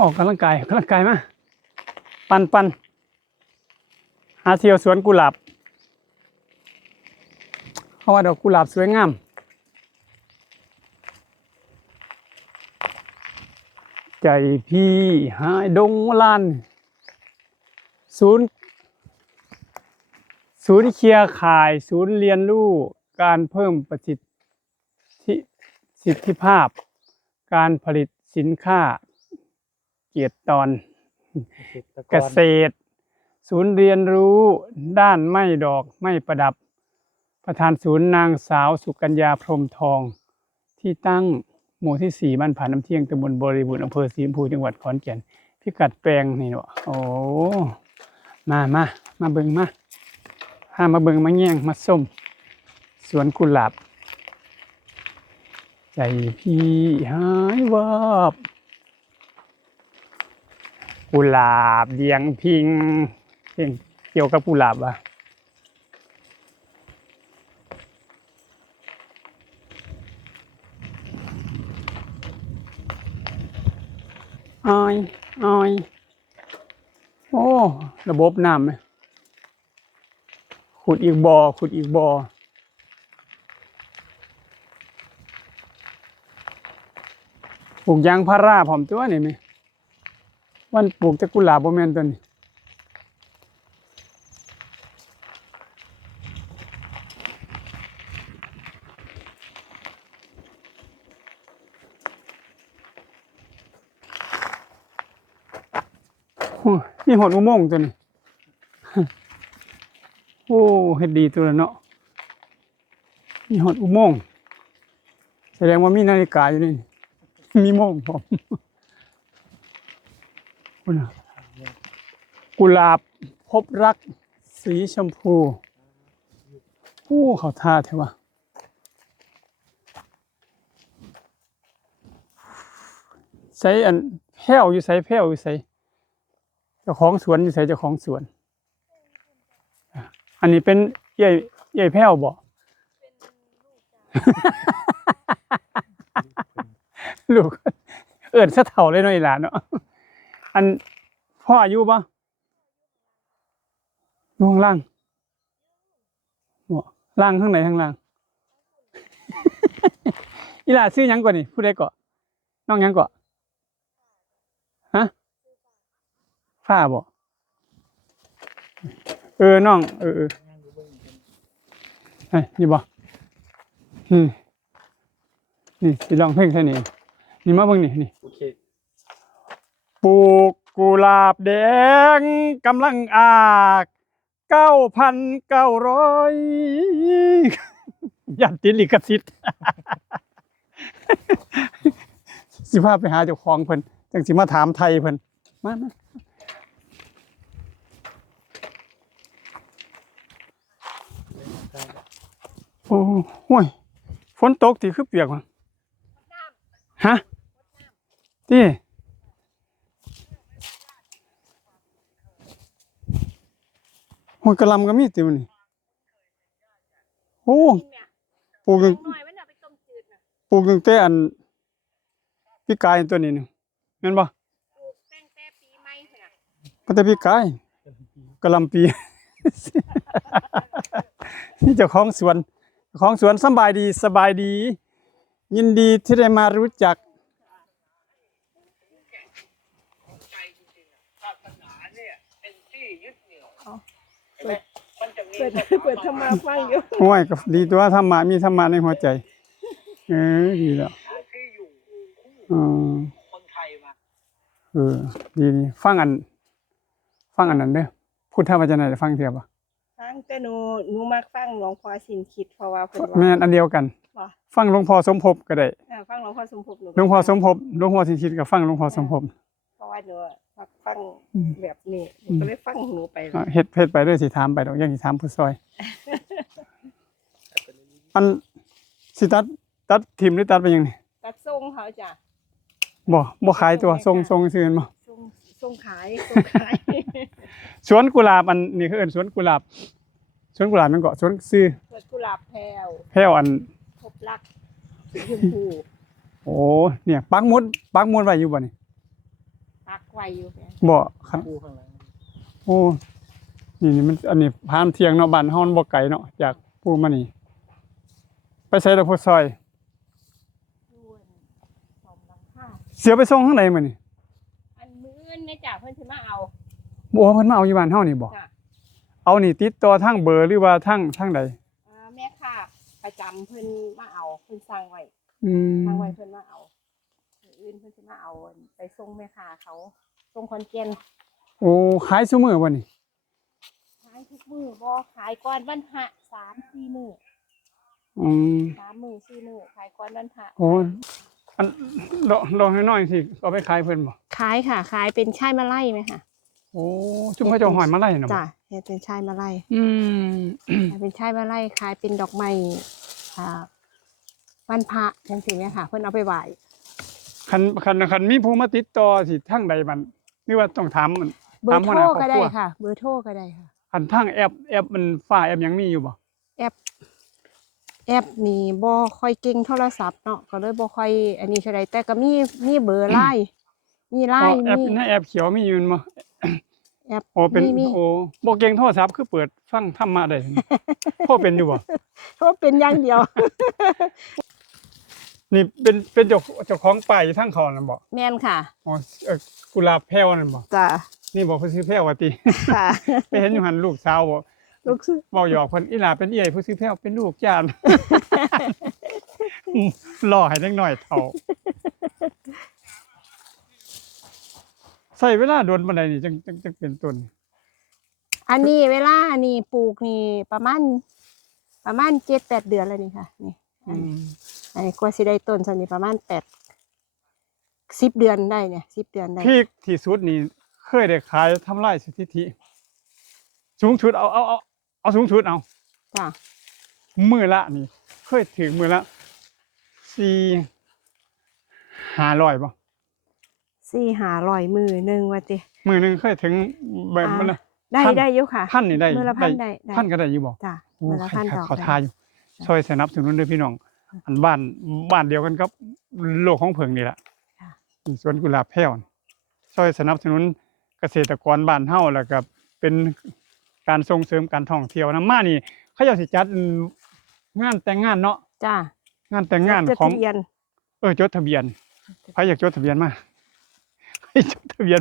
ออกกำลังกายกกำลังกายมาปันปันหาเที่ยวสวนกุหลาบเพราะว่าดอกกุหลาบสวยงามใจพี่หายดงลานศูนย์ศูนย์เคลียร์ข่าย ศูนย์เรียนรู้การเพิ่มประสิทธิสิทธิภาพ การผลิตสินค้า เกียรติตอนเกษตร ศูนย์เรียนรู้ด้านไม้ดอกไม้ประดับ ประธานศูนย์นางสาวสุกัญญาพรหมทอง ที่ตั้งหมู่ที่สี่บ้านผาน้ำเที่ยงตำบลบริบูรณ์อำเภอศรีชมพูจังหวัดขอนแก่นพิกัดแปลงนี่เนาะโอ้มามามาเบิงมาพามาเบิงมาแย่งมาส้ม สวนกุหลาบ ใจพี่หายวาบกุหลาบเดียงพิงเพลงเกี่ยวกับกุหลาบอะออยออยโอ้ ระบบน้ำขุดอีกบ่อขุดอีกบ่อ ปลูกยางพาราผมตัวนี่ไหมวันปลูกต่กุหลาบบ่แม่นตัวนี้โอ้ยมีหดอุโมงค์ตัวนี้ โอ้เฮ็ดดีตัวละเนาะ มีหดอุโมงค์แสดงว่ามีนาฬิกาอยู่นี่ มีโมงค์พร้อมคุณน่ะกุหลาบพบรัก สีชมพูโอ้เขาท่าเทวะใส่อันแพ้วอยู่ใส่แพ้วอยู่ใส่เจ้าของสวนอยู่ใส่เจ้าของสวน อันนี้เป็นใหญ่ใหญ่แพ้วบ่ ลูก เอิดซะเถ่าเลยเนาะอีหลานเนาะอันพ่ออายุปะอยู่ข้างล่างล่างข้างไหนข้างล่างอีหลาซื้อยังก่อนนี่ผู้ใดเกาะน้องยังเกาะฮะฝ้าบ่เออน้อง เออเออเฮ้ยนี่บ่อืมนี่สิลองเพลงแค่นี้ นี่มาเบิ่งนี่นี่โอเคปลูกกุหลาบแดงกำลังอากเก้าพันเก้าร้อยยันติดลิขสิทธิ์สิพาไปหาเจ้าของเพิ่นจังสิมาถามไทยเพิ่นมามาโอ้ห่วยฝนตกที่คือเปียกวะ ฮะที่หัวกระหลำก็มีติมันนี่โอ้ปลูกตั้งหน่อยมันเอาไปต้มจืดน่ะปลูกตั้งแต่อันพี่กายตัวนี้นี่แม่นบ่ปลูกตั้งแต่ปีใหม่พุ่นน่ะก็แต่พี่กายกระหลำปีนี่เจ้าของสวนเจ้าของสวนสำบายดีสบายดี ยินดีที่ได้มารู้จักใจจริงๆอะศาสนาเนี่ยเป็นที่ยึดเหนี่ยวเห็นไหมมันจะมีเปิดเปิดธรรมาฟังอยู่ห้วยก็ดีตัวธรรมะมีธรรมะในหัวใจ เออดีแล้วหาที่อยู่คู่อืมคนไทยมาเออดีดีฟังอัน ฟังอันนั้นเด้อพุทธวจนะได้ฟังเทียบอะ ฟังแต่หนูหนูมักฟังหลวงพ่อสินคิดเพราะว่าเพิ่นแม่ว่านอันเดียวกันว่าฟังหลวงพ่อสมภพก็ได้เออฟังหลวงพ่อสมภพหนูหลวงพ่อสมภพหลวงพ่อสิทธิก็ฟังหลวงพ่อสมภพ เพราะว่าหนูมักฟังอืม แบบนี้หนูอืมก็เลยฟังหนูไปอะเฮ็ดเฮ็ดไปเรื่อยสิถามไปดอกอยังสิถามผู้ซอย อันสิตัดตัดทิมหรือตัดไปยังนี่ตัดทรงเขาจ้ะบ่บ่ขายตัวทรงทรงซื่อแม่นบ่ทรงทรงขายทรงขาย สวนกุหลาบอันนี้คือเอิ้นสวนกุหลาบสวนกุหลาบแมันก็สวนซื้อเปิดกุหลาบแพรวแพ้วอันพบรักสีชมพูโอ้เนี่ยปักหมุดปักหมุดไว้อยู่บ่นี่ปักไว้อยู่เนี่ยบ่ครับปูข้างหลังโอ้นี่นี่มันอันนี้ผ่านเที่ยงเนาะบ้านเฮามันบ่ไกลเนาะจากปูมานี่ไปใส่ดอกพุซอยด้วนสมหลังคาเสียไปส่งข้างในมื้อนี่อันมื้ออื่นแม่จ่าเพิ่นสิมาเอา บ่เพิ่นมาเอาอยู่บ้านเฮานี่บ่จ้ะ เอานี่ติดต่อทางเบอร์หรือว่าทางทางใดอ่าแม่ค่ะ ประจำเพิ่นมาเอาเพิ่นสั่งไว้อืมสั่งไว้เพิ่นมาเอามื้ออื่นเพิ่นสิมาเอาไปส่งแม่ค่ะเขาส่งคอนเจนโอ้ขายซุมื้อบ่นี่ขายทุกมื้อบ่ขายก่อนวันพระสามสี่มื้ออืมสามมื้อสี่มื้อขายก่อนวันพระโอ้อันลองลองให้น้อยสิเอาไปขายเพิ่นบ่ขายค่ะ ขายเป็นชายมะไล่ไหมค่ะ โอ้จุ่มเขาเจะหอยมาไล่เนาะบ่จ้ะเฮ็ดเป็นชายมะไล่อืมขายเป็นชายมะไล่ขายเป็นดอกไม้อ่าวันพระจังซี่เนี่ยค่ะ เพิ่นเอาไปไหว้คันคันคันมีผู้มาติดต่อสิทางใดมันนี่ว่าต้องถามมันเบอร์โทรตามหัวหน้าครอบครัวก็ได้ค่ะ เบอร์โทรก็ได้ค่ะคันทางแอปแอปมันฟ้าแอปหยังมีอยู่บ่แอปแอปนี่บ่ค่อยเก่งโทรศัพท์เนาะก็เลยบ่ค่อย อันนี้เท่าใดแต่ก็มีมีเบอร์ไลน์มีไลอ๋อน์แอปมีในแอปเขียวมีอยู่บ่ แอปโอ้เป็นมีมีโอ้บ่เก่งโทรศัพท์คือเปิดฟังธรรมะได้โทรเป็นอยู่บ่โทรเป็นอย่างเดียว นี่เป็นเป็นเจ้าเจ้าของป้ายอยู่ทางเขานั่นบ่แม่นค่ะอ๋อเอ่อกุหลาบแพ้วนั่นบ่จ้ะนี่บ่เพิ่นซื้อแพ้วว่าติ ค่ะ ไปเห็นอยู่หันลูกสาวบ่ลูกซื้อเว้าหยอกเพิ่นอีหลาเป็นเอี้ยผู้ซื้อแพ้วเป็นลูกจานรอให้เด็กน้อยเฒ่า ใช้เวลาโดนปานใดนี่จังจังจังเป็นต้นอันนี้เวลาอันนี้ปลูกนี่ประมาณประมาณ7-8เดือนแล้วนี่ค่ะ นี่อืมอันนี้กว่าสิได้ต้นสันนี้ประมาณ8 10เดือนได้เนี่ย10เดือนได้ พีคที่สุดนี่เคยได้ขายทำลายสถิติสูงสุดเอาเอาเอาเอาสูงสุดเอา จ้ะมือละนี่ เคยถึงมือละสี่ห้าร้อยป่ะ 4 500มื้อหนึงว่าติมือหนึ่งเคยถึงแบบอ่ามันละได้พันได้อยู่ค่ะพันนี่ได้มื้อละพันได้ได้พันก็ได้อยู่บ่จ้ะโอ้มื้อละพันใครดอกเขาได้ทาอยู่ช่วยสนับสนุนด้วยพี่น้อง อันบ้านบ้านเดียวกันกับโลกของเพิงนี่แหละค่ะสวนกุหลาบแพ้วนี่ช่วยสนับสนุนเกษตรกรบ้านเฮาแล้วก็เป็นการส่งเสริมการท่องเที่ยวนะมานี่เขาอยากสิจัดงานแต่งงานเนาะจ้ะงานแต่งงานจดของทะเบียนเออจดทะเบียนใครอยากจดทะเบียนมาให้ จดทะเบียน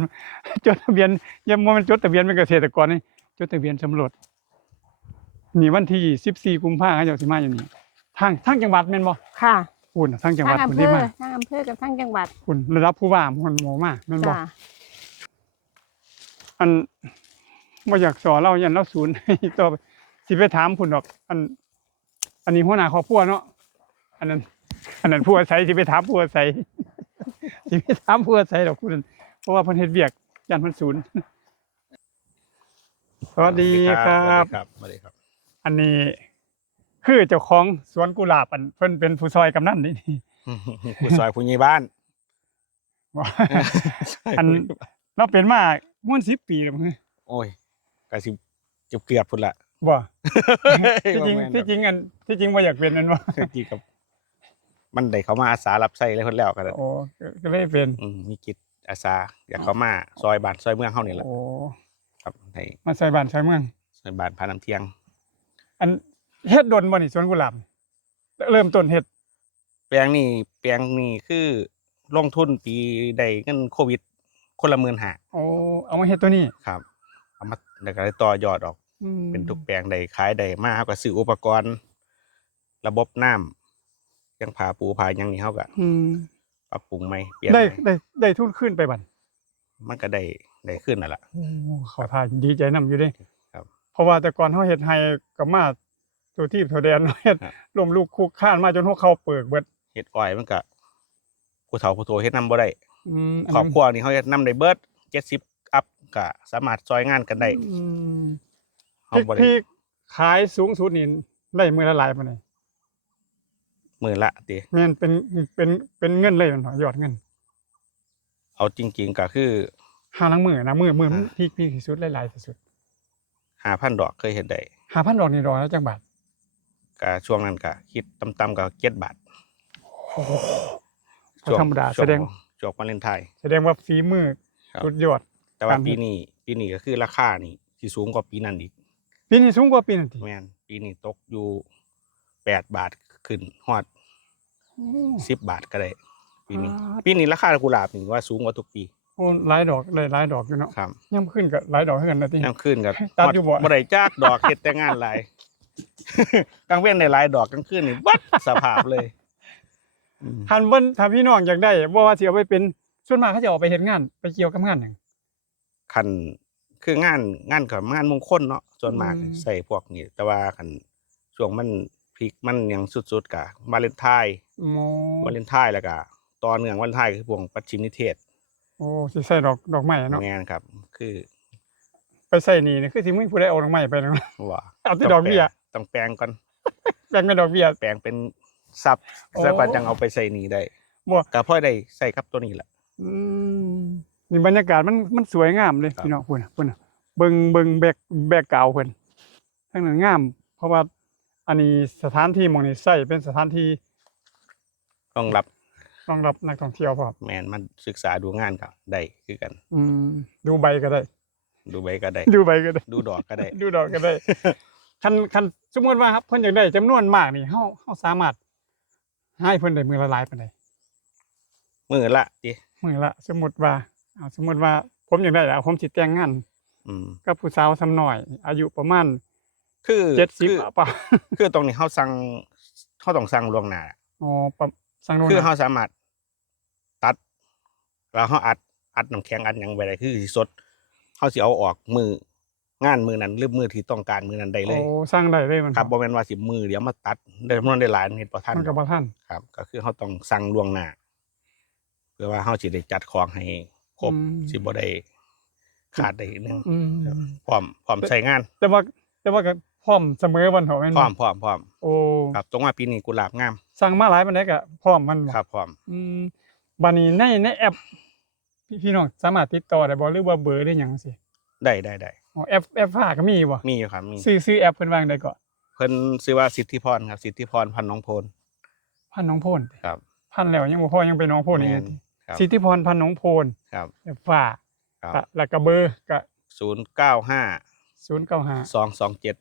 จดทะเบียนอยังมันจดทะเบียนเป็นเกษตรกรนี่จดทะเบียนสำรวจนี่วันที่สิบสี่กุมภาพันธ์เขาเจ้าสิมาอย่างนี้ทางทางจังหวัดแม่นบ่ค่ะคุณทางจังหวัดทางคุณอำเภที่อมาทางอำเภอกับทางจังหวัดคุณระดับผู้ว่ามันหมอมาแม่นบ่จ้ะอันบ่อยากสอนเรายันเราศูนย์ต่อไปสิไปถามคุณดอก อัน อันนี้หัวหน้าครอบครัวเนาะอันนั้น อันนั้นผู้อาศัยสิไปถามผู้อาศัยสิไปถามผู้อาศัยดอกคุณ เพราะว่าเพิ่นเฮ็ดเวียกยันเพิ่นศูนย์สวัสดีครับสวัสดีครับสวัสดีครับ อันนี้คือเจ้าของสวนกุหลาบอันเพิ่นเป็นผู้ซอยกำนันนี่ผู้ซอยผู้ใหญ่บ้านว่าอันเราเป็นมาม่วน10ปีแล้วมั้งโอ้ยกะสิเกือบเกือบพุ่นละบ่ที่จริงบ่แม่นที่จริงอันที่จริงบ่อยากเป็นนั่นบ่ดอกที่กับ มันได้เขามาอาสารับใช้เลยคนแล้วกันโอ้ก็เลยเป็นมีกิจ อาสาอยากเขามาซอยบ้านซอยเมืองเฮานี่แหละโอ้ครับในมาใส่บ้านใส่เมือง ซอยบ้านพาน้ำเที่ยง อันเฮ็ดดนบ่นี่สวนกุหลาบเริ่มต้นเฮ็ดแปลงนี่แปลงนี่คือลงทุนปีใดเงินโควิด คนละหมื่นหาโอ้เอามาเฮ็ดตัวนี้ครับเอามาแล้วก็ได้ต่อยอดออก อืมเป็นทุกแปลงใดขายใดมาเฮาก็ซื้ออุปกรณ์ ระบบน้ำยังผาปูผาหยังนี่เฮาก็อืม ปรับปรุงใหม่เปลี่ยนได้ใหม่ได้ได้ทุนขึ้นไปบัดมันก็ได้ได้ขึ้นนั่นแหละโอ้ขอทานดีใจนํอยู่เด้ครับ เพราะว่าแต่ก่อนเฮาเฮ็ดให้กับมาตัวที่ตัวแดนเฮ็ดครับรวมลูกคุกค้านมาจนหัวเข่าเปิกเบิดเฮ็ดอ้อยมันก็ผู้เฒ่าผู้โตเฮ็ดนํบ่ได้อืมนครอบนั้นครัวนี่เฮาเฮ็ดนํได้เบิด70อัพก็สามารถซอยงานกันได้อืมเฮาบ่ได้ที่ขายสูงสุดนี่ได้มื้อละหลายปานใด มื้อละติแม่นเป็นเป็นเป็นเงินเลยแม่นบ่ยอดเงินเอาจริง ๆ ก็คือห้าลังมื้อนะมื้อมื้อมันอ่าพีคพีคที่สุดหลายๆที่สุด5,000ดอกเคยเฮ็ดได้5,000ดอกนี่ดอกละจักบาทก็ช่วงนั้นก็คิดต่ำๆก็7บาทก็ธรรมดาช่วแสดงช่วงวาเลนไทน์แสดงว่าฝีมือครับสุดยอด แต่ว่าการเฮ็ดปีนี้ปีนี้ก็คือราคานี่สิสูงกว่าปีนั้นอีกปีนี้สูงกว่าปีนั้นติแม่นปีนี้ตกอยู่แปดบาท ขึ้นฮอดสิบบาทก็ได้ปีนี้ปีนี้ราคากุหลาบนี่ว่าสูงกว่าทุกปีโอ้หลายดอกเลยหลายดอกอยู่เนาะครับยังขึ้นกับหลายดอกเท่ากันนะติน้ำขึ้นกับตัดอยู่บ่บ่ได้จากดอกเฮ็ดแต่งานหลายกลางเว้นได้หลายดอกกลางคืนนี่บัดสภาพเลยอืมคันเบิ่นถ้าพี่น้องอยากได้บ่ว่าสิเอาไปเป็นส่วนมากเขาจะเอาไปเฮ็ดงาน ไปเกี่ยวกับงานหยังคันคืองานงานกับงานมงคลเนาะส่วนมากอืมใส่พวกนี้แต่ว่าคันช่วงมัน พีคมันยังสุดๆกะวาเลนไทน์โมวาเลนไทน์แล้วก็ตอนเนื่องวาเลนไทน์คือพวกปัจฉิมนิเทศ โอ้สิใส่ดอกดอกไม้เนาะแม่นครับ คือ ไปใส่นี่นี่คือสิมีผู้ใดเอาดอกไม้ไปเนาะว่าเอาแต่ดอกเบี้ยต้องแปลงก่อนแบ่งเป็นดอกเบี้ยแปลงเป็นซับโอ้แล้วก็จังเอาไปใส่นี่ได้บ่ก็พอได้ใส่กับตัวนี้แหละอืมนี่บรรยากาศมันมันสวยงามเลยครับพี่น้องพุ่นน่ะพุ่นน่ะเบิ่งเบิ่งแบกแบกกราวด์เพิ่นทั้งนั้นงาม เพราะว่า อันนี้สถานที่หมองนี้ใช้เป็นสถานที่ต้องรับรองรับนักท่องเที่ยวพร้อมแมนมันศึกษาดูงานก็ได้คือกัน อืมดูใบก็ได้ ดูใบก็ได้ ดูใบก็ได้ ดูดอกก็ได้ ดูดอกก็ได้ คันคันสมมติว่าครับเพิ่นอยากได้จำนวนมากนี่เฮาเฮาสามารถให้เพิ่นได้มือละหลายปานใดมือละดิมือละสมมุติว่าเอาสมมุติว่า ผมอยากได้แล้วผมสิแต่งงานอืมกับผู้สาวสำน้อย อายุประมาณ คือ70คือเปล่าคือตรงนี้เขาสั่งเขาต้องสั่งล่วงหน้าอ๋อประสังโดนคือเขาสามารถตัด แล้วเขาอัดอัดน้ำแข็งอัดหยังไว้ได้คือสิสดเขาสิเอาออกมืองานมือนั้นหรือมือที่ต้องการมือนั้นได้เลย โอ้สร้างได้เลยมันครับบ่แม่นว่าสิมือเดี๋ยวมาตัดได้จำนวนได้หลายเฮ็ดบ่ทันมันก็บ่ทันครับ ก็คือเขาต้องสั่งล่วงหน้าเพื่อว่าเขาสิได้จัดของให้ครบอืมสิบ่ได้ขาดได้อีกหนึงอืมพร้อมพร้อมใช้งาน แต่ว่าแต่ว่าก็ พร้อมเสมอวันเถาะแม่นพร้บ่อมพร้อมพร้อมโอ้ครับตรงว่าปีนี้กุหลาบงามสั่งมาหลายปานใดก็พร้อมมันบ่ครับพร้อมอืมบัดนี้ในในแอป พี่พี่น้องสามารถติดต่อได้บ่หรือว่าเบอร์ได้หยังสิได้ได้ได้อ๋อแอปแอปฟ้าก็มีบ่มีอยู่ครับมีซื้อซื้อแอปเพิ่นวางได้ก่อนเพิ่นชื่อว่าสิทธิพรครับสิทธิพรพันน้องโพนพันน้องโพนครับพันแล้วยังบ่พอยังเป็นน้องโพนอีกแม่นติครับสิทธิพรพันน้องโพนครับแอปฟ้าครับก็แล้วก็เบอร์ก็ศูนย์เก้าห้า095 สองสองเจ็ด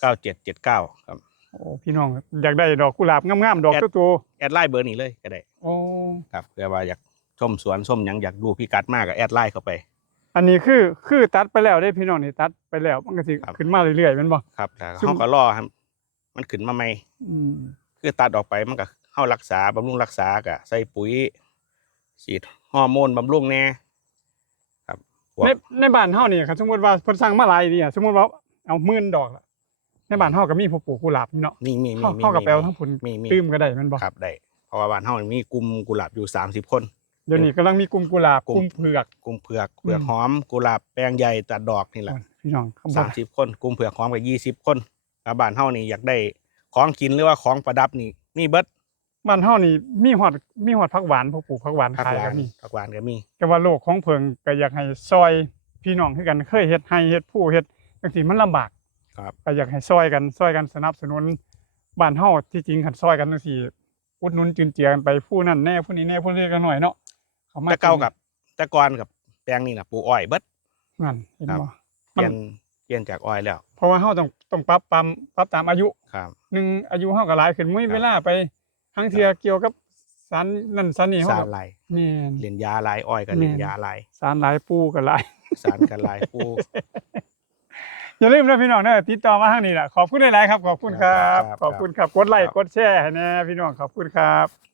เก้าเจ็ดเจ็ดเก้าครับโอ้พี่น้องอยากได้ดอกกุหลาบงามๆดอกแอดตัวแอดไลน์เบอร์นี้เลยก็ได้ๆโอ้ครับเพื่อว่าอยากชมสวนชมหยังอยากดูพิกัดมากก็แอดไลน์เข้าไป อันนี้คือคือตัดไปแล้วได้พี่น้องนี่ตัดไปแล้วมันก็สิครับ ขึ้นมาเรื่อยๆแม่นบ่ ครับแต่ซึ่ง เขาก็รอครับมันขึ้นมาใหม่อืมคือตัดออกไปมันก็เข้ารักษาบำรุงรักษากะใส่ปุ๋ยฉีดฮอร์โมนบำรุงแน่ครับพวกในในบ้านเฮานี่ครับสมมุติว่าเพิ่นสั่งมาหลายดีอะสมมุติว่าเอาหมื่นดอกละ ในบ้านเฮาก็มีผู้ปลูกกุหลาบนี่เนาะมีมีมีเฮามีเฮาก็ไปเอาทั้งผลมีมีตื้มก็ได้แม่นบ่ครับได้เพราะว่าบ้านเฮานี่มีกลุ่มกุหลาบอยู่สามสิบคนเดี๋ยวนี้กำลังมีกลุ่มกุหลาบกลุ่กมลุ่มเผือกกลุ่มเผือกเผือกอืมหอมกุหลาบแปลงใหญ่ตัดดอกนี่แหละพี่น้องเขาบอสากมสิบคนกลุ่มเผือกหอมกับยี่สิบคนแล้วบ้านเฮานี่อยากได้ของกินหรือว่าของประดับนี่มีเบิดบ้านเฮานี่มีฮอดมีฮอดผักหวานผู้ปลูกผักหวานผักขายหวาก็นมีผักหวานก็มี แต่ว่าโลกของเพิงก็อยากให้ซอยพี่น้องคือกันเคยเฮ็ดให้เฮ็ดผู้เฮ็ดจังซี่มันลำบาก ครับก็อยากให้ซอยกันซอยกันสนับสนุนบ้านเฮาที่จริงคันซอยกันจังซี่อุดหนุนจุนเจือกันไปผู้นั้นแน่ผู้นี้แน่ผู้นี้กันหน่อยเนาะเขามาแต่เก่ากับแต่ก่อนกับแปลงนี่น่ะปลูกอ้อยเบิดนั่นเห็นครับบ่เปลี่ยนเปลี่ยนจากอ้อยแล้ว เพราะว่าเฮาต้องต้องปรับตามปรับตามอายุครับหนึ่งอายุเฮาก็หลายขึ้นมื้อครับเวลาไปทั้งเทื่อเกี่ยวกับสารนั่นสารนี่เฮาสารก็ลายนี่เรียนยาลายอ้อยก็เรียนแม่นยาลายสารหลายปูก็หลายสารกันลายปู อย่าลืมนะพี่น้องเด้อติดต่อมาทางนี้ล่ะขอบคุณหลายๆครับ ขอบคุณครับครับ ขอบคุณครับ กดไลค์ กดแชร์ให้แน่พี่น้อง ขอบคุณครับ